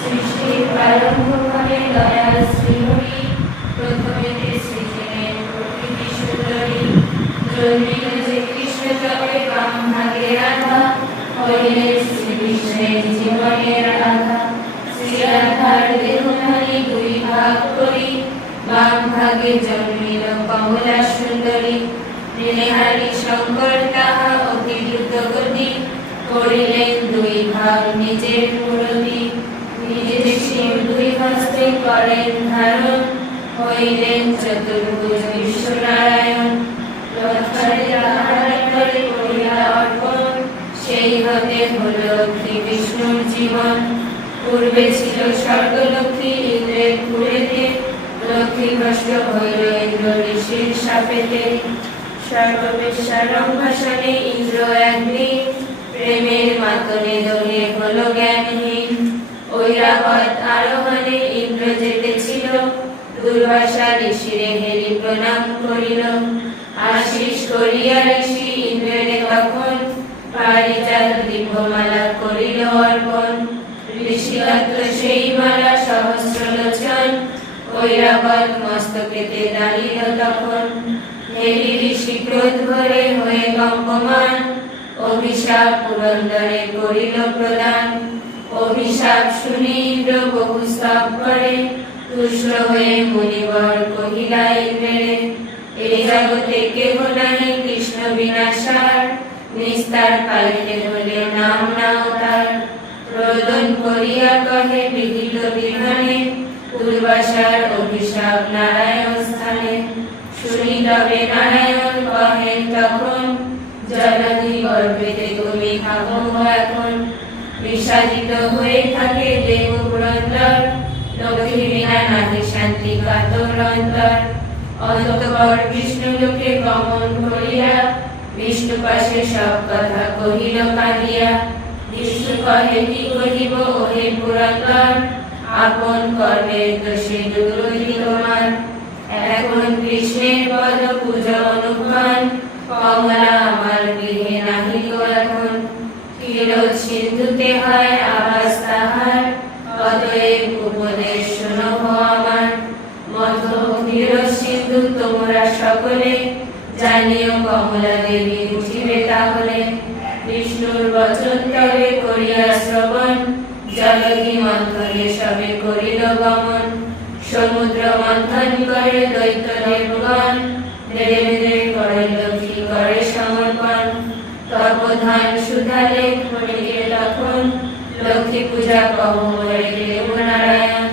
সৃষ্টির প্রারম্ভ করে দয়াল শ্রীহরি প্রথমেতে সৃজনের প্রকৃতি সুন্দরী, জন্মিল যে কৃষ্ণ চক্রে বাম ভাগে রাধা হইলেন শ্রীকৃষ্ণের জীবনের রাধা শ্রী রাধার দেহধারী দুই ভাগ করি, বাম ভাগে জন্মিল কমলা সুন্দরী। নেহারি শঙ্কর তাহা অতি দ্রুত গতি, করিলেন দুই ভাগ নিজের দুই হস্তে করেন ধারণ হইলেন চতুর্ভুজ বিশ্বনারায়ণ সেই হতে হল বিষ্ণুর জীবন পূর্বে ছিল স্বর্গলক্ষ্মী ইন্দ্রের পুরেতে, লক্ষ্মী ভ্রষ্ট হইল ইন্দ্র ঋষির সাপেতে। সর্ববেশ্বরম ভাষণে ইন্দ্র একদিন প্রেমের মাতনে দোহে হল জ্ঞানহীন। ঐরাবত আরোহণে দুর্বাসা ঋষিরে হেরি প্রণাম করিল আশিস করিয়া ঋষি ইন্দ্রের তখন পারিজাত দীপমালা করিল অর্পণ। ঋষিদত্ত সেই মালা সহস্র লোচন ঐরাবত মস্তকেতে দাঁড়িল তখন হেরি ঋষি ক্রোধ ভরে হয়ে কম্পমান অভিশাপ পুরন্দরে করিল প্রদান। অভিশাপ শুনি ইন্দ্র বহু স্তব করে তুষ্ট হয়ে মুনিবর কহিলা ইন্দ্রের এই জগতে কেহ নাহি কৃষ্ণ বিনাশার, নিস্তার পাইতে হলে নাম নাও তার। রোদন করিয়া কহে বিহিত বিধানে, দুর্বাসার অভিশাপ নারায়ণ স্থানে। শুনি তবে নারায়ণ কহেন তখন জলধি গর্ভেতে তুমি থাকো এখন। বিষাদিত হয়ে থাকে দেহ পুরন্দর লক্ষ্মী বিনা নাহি শান্তি কাতর অন্তর অতঃপর বিষ্ণু লোকে গমন করিয়া বিষ্ণু পাশে সব কথা কহিল কাঁদিয়া বিষ্ণু কহে, কি কহিব ওহে পুরন্দর আপন কর্মের দোষে দুর্গতি তোমার। এখন কৃষ্ণের পদ পূজা অনুমান কমলা আমার গৃহে নাহি এখন। ক্ষীরোদ সিন্ধুতে হয় জানিও কমলা দেবী উঠিবে তাহলে বিষ্ণুর বচন তবে করিয়া শ্রবণ জলধি মন্থনে সবে করিল গমন। সমুদ্র মন্থন করে দৈত্য দেবগণ করে লক্ষ্মী করে সমর্পণ। তপধান সুধালে খড়িয়ে তখন লক্ষ্মী পূজা হয়ে দেব নারায়ণ।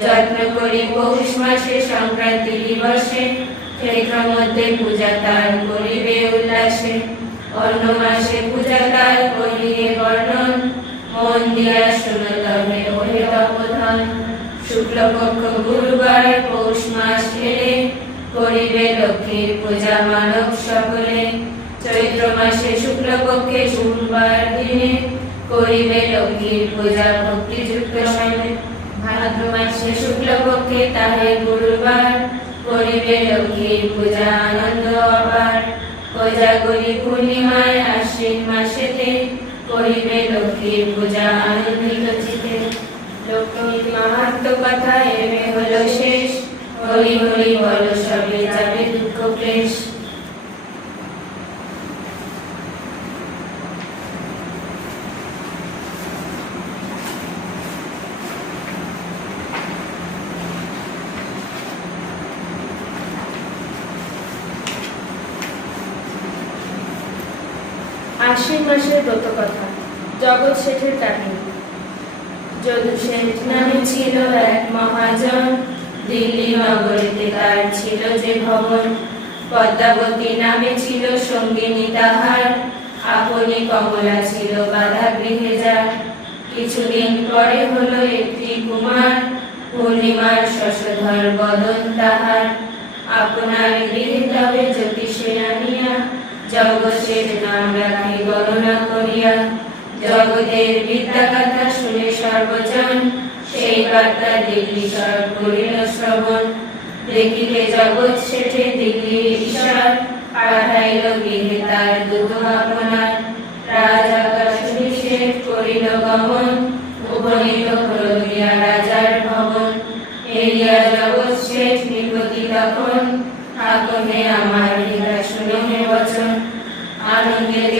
যত্ন করি পৌষ মাসে, সংক্রান্তি দিবসে ক্ষেত্র মধ্যে পূজা তার করিবে উল্লাসে। অন্য মাসে পূজা তার করিবে বর্ণন। মন দিয়া শুনো তবে তপধান শুক্লপক্ষ গুরুবার পৌষ মাস এলে করিবে লক্ষ্মীর পূজা মানব সকলে। চৈত্র মাসে শুক্লপক্ষে সোমবার দিনে করিবে লক্ষ্মীর পূজা ভক্তিযুক্ত সময় ভাদ্র মাসে শুক্লপক্ষে তাহে গুরুবার করিবে লক্ষ্মীর পূজা আনন্দ অপার। কোজাগরি পূর্ণিমায় আশ্বিন মাসেতে করিবে লক্ষ্মীর পূজা আনন্দিত চিতে লক্ষ্মীর মাহাত্ম কথা এবে হলো শেষ হরি হরি বল সবে যাবে দুঃখ ক্লেশ আশ্বিন মাসের ব্রত কথা, জগৎ শেঠের কাহিনী। যদু শেঠ নামে ছিল এক মহাজন, দিল্লি নগরীতে তার ছিল যে ভবন। পদ্মাবতী নামে ছিল সঙ্গিনী তাহার, আপনি কমলা ছিল বাধা গৃহে যার। কিছুদিন পরে হলো একটি কুমার, পূর্ণিমার শশধর বদন তাহার। আপনার গৃহে তবে জ্যোতিষে জগতের নাম রাখি গণনা করিয়া। জগতের বিদ্যা কথা শুনে সর্বজন, সেই বার্তা দিল্লি করিল শ্রবণ। দেখিলে জগৎ শেঠে দিল্লি ঈশ্বর, পাঠাইল গৃহে তার দুধ আপনার। করিল গমন, উপনীত হল রাজার ভবন। এরিয়া জগৎ শেঠ বিপতি তখন ঠাকুরে আমার হীরা শুনে হে বচন আনন্দে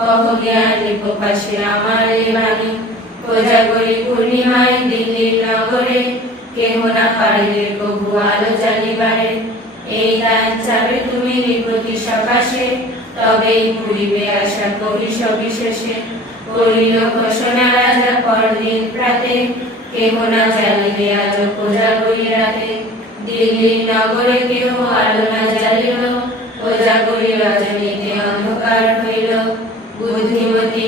জ্ঞানী প্রকাশে আমার এ বাণী। কোজাগরী পূর্ণিমায় দিল্লির নগরে কেহ না পারিলে প্রভু আলো জানিবারে এই দান চাবে তুমি নিপতি সকাশে, তবেই পুরিবে আশা করি সবিশেষে। করিল ঘোষণা রাজা, পরদিন প্রাতে কেহ না জানিবে আজ কোজাগরী রাতে। দিল্লি নগরে কেহ আলো না জ্বালিল, কোজাগরী রজনীতে অন্ধকার হইল।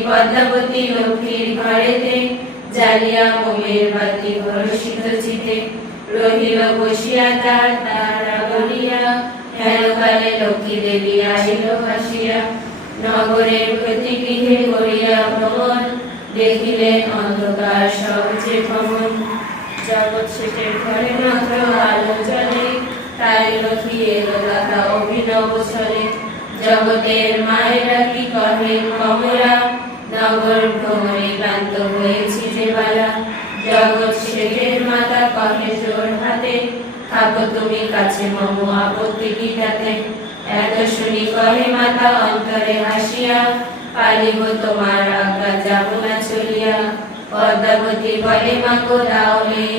পদ্মাবতী লক্ষ্মীর ঘরেতে জ্বালিয়া মোমের বাতি ভরসিত চিতে। রহিল বসিয়া তার তারা বলিয়া হেন কালে লক্ষ্মী দেবী আসিল হাসিয়া নগরের প্রতি গৃহে করিয়া ভ্রমণ দেখিলেন অন্ধকার সবচেয়ে ভ্রমণ। জগৎ শেষের ঘরে মাত্র আলো জ্বলে, তাই লক্ষ্মী এলো দাদা অভিনব ছলে জগতের মায়েরা কি কহেন কমলা ক্লান্ত হয়েছি যে বালা। জগৎ হাতে, থাকো তুমি কাছে মম আপত্তি কি তাতে এত শুনি অন্তরে হাসিয়া, পালিব তোমার আজ্ঞা যাব না মাগো, দাও এই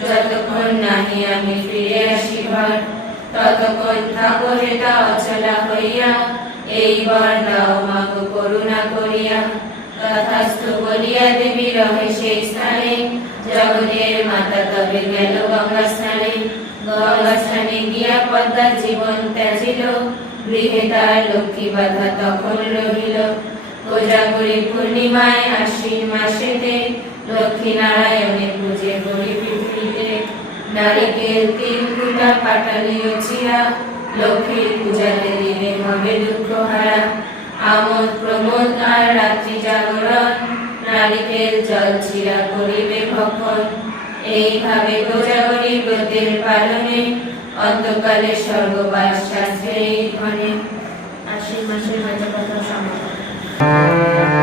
যতক্ষণ নাহি আমি ফিরে আসি ততক্ষণ থাকো হেতা অচলা হইয়া। এই বর দাও মাগো করুণা করিয়া, তথাস্তু বলিয়া দেবী রহে সেই স্থানে। জগতের মাতা তবে গেল গঙ্গা স্নানে গঙ্গা স্নানে গিয়া পদ্মা জীবন ত্যাজিল, গৃহে তার লক্ষ্মী বাধা তখন রহিল। কোজাগরী পূর্ণিমায় আশ্বিন মাসেতে লক্ষ্মী নারায়ণের পুজে করি পৃথিবীতে নারিকেল তিন কুটা পাটালি চিরা লক্ষ্মীর পূজাতে দিনে হবে দুঃখ হারা। আমোদ প্রমোদ, আর রাত্রি জাগরণ। নারিকেল জল, চিরা করিবে ভক্ষণ। এইভাবে কোজাগরী ব্রতের পালনে, অন্তকালে স্বর্গবাস শাস্ত্রে এই ধনে। আশ্বিন মাসের রাজা কথা সমাপ্ত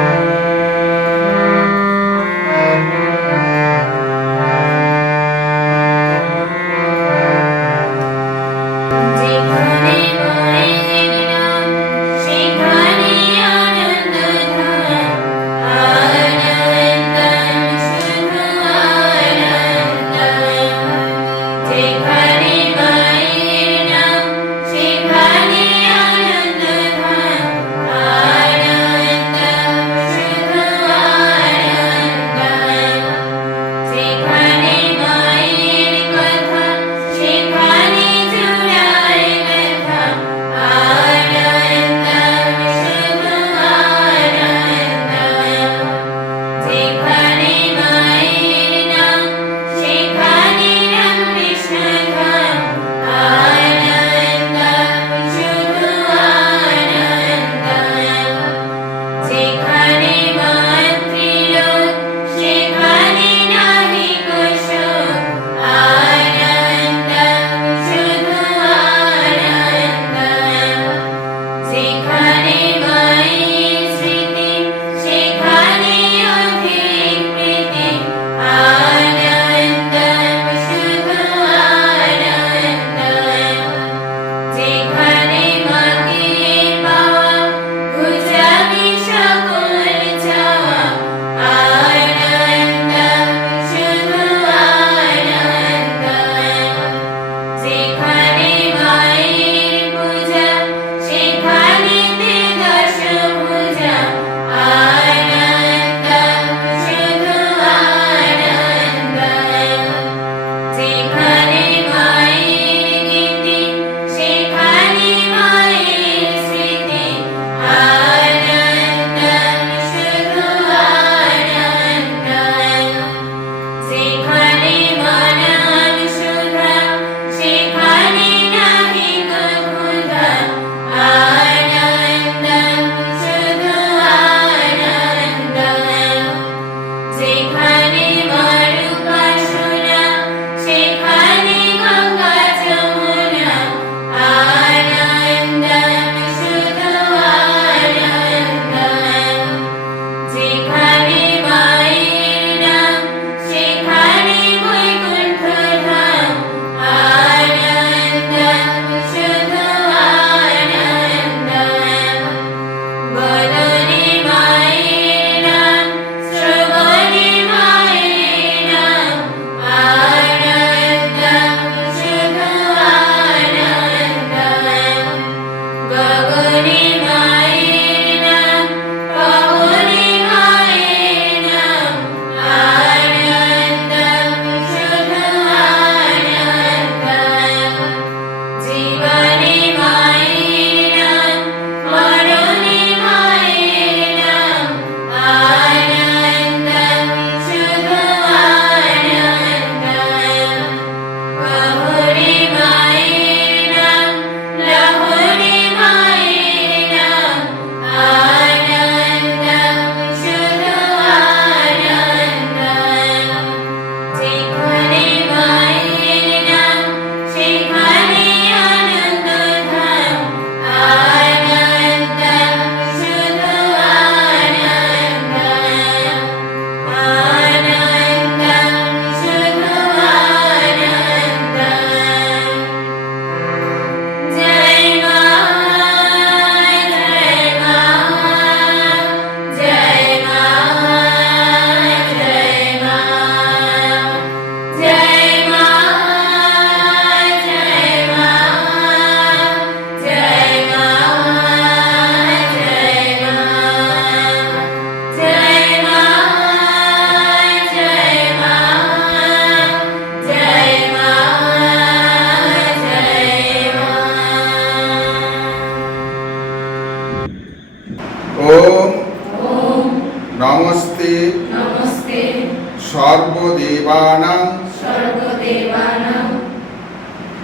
সর্বদেবানাং সর্বদেবানাং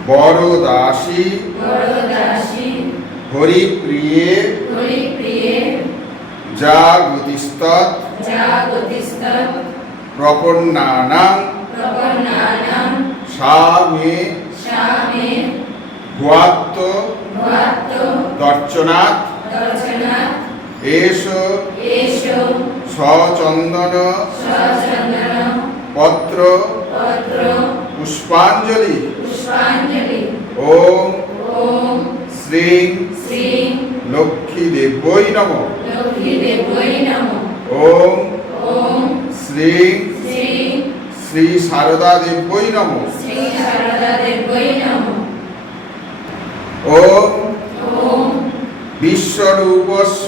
বরদাসী। বরদাসী। হরিপ্রিয়ে। হরিপ্রিয়ে। জাগতিস্তৎ। জাগতিস্তৎ। প্রপন্নানাং প্রপন্নানাং সা মে শামে ভুয়াত্ম। ভ্রাত্ত দর্শনাথ। দর্শনাৎ এষ এষো সচন্দন। সচন্দন। পত্র পুষ্পাঞ্জলি। ওম শ্রী শ্রী লক্ষ্মী দেবৈ নম। ওম ওম শ্রী শ্রী শ্রী সারদা দেবৈ নম। ওম ওম বিশ্বরূপস্য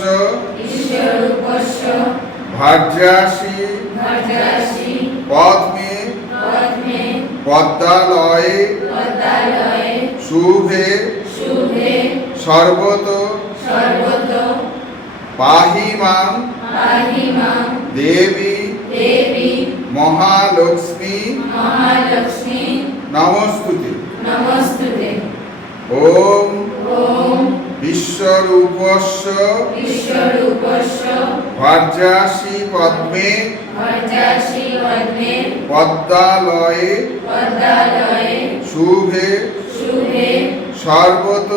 ভার্যাসী পদ্মে পদ্মে পদ্মালয়ে শুভে সর্বত পাহি মাং দেবী দেবী মহালক্ষ্মী নমস্তুতে। ওম ওম বিশ্বরূপস্য বিশ্বরূপস্য ভার্যাসী পদ্মে পদ্মে পদ্মালয়ে পদ্মালয়ে শুভে শুভে সর্বত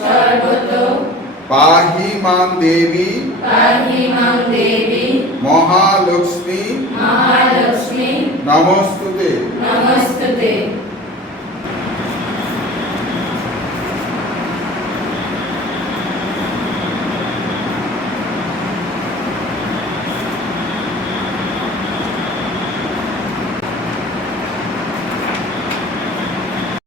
সর্বত পাহি মাং দেবী পাহি মাং দেবী মহালক্ষ্মী মহালক্ষ্মী নমস্তুতে।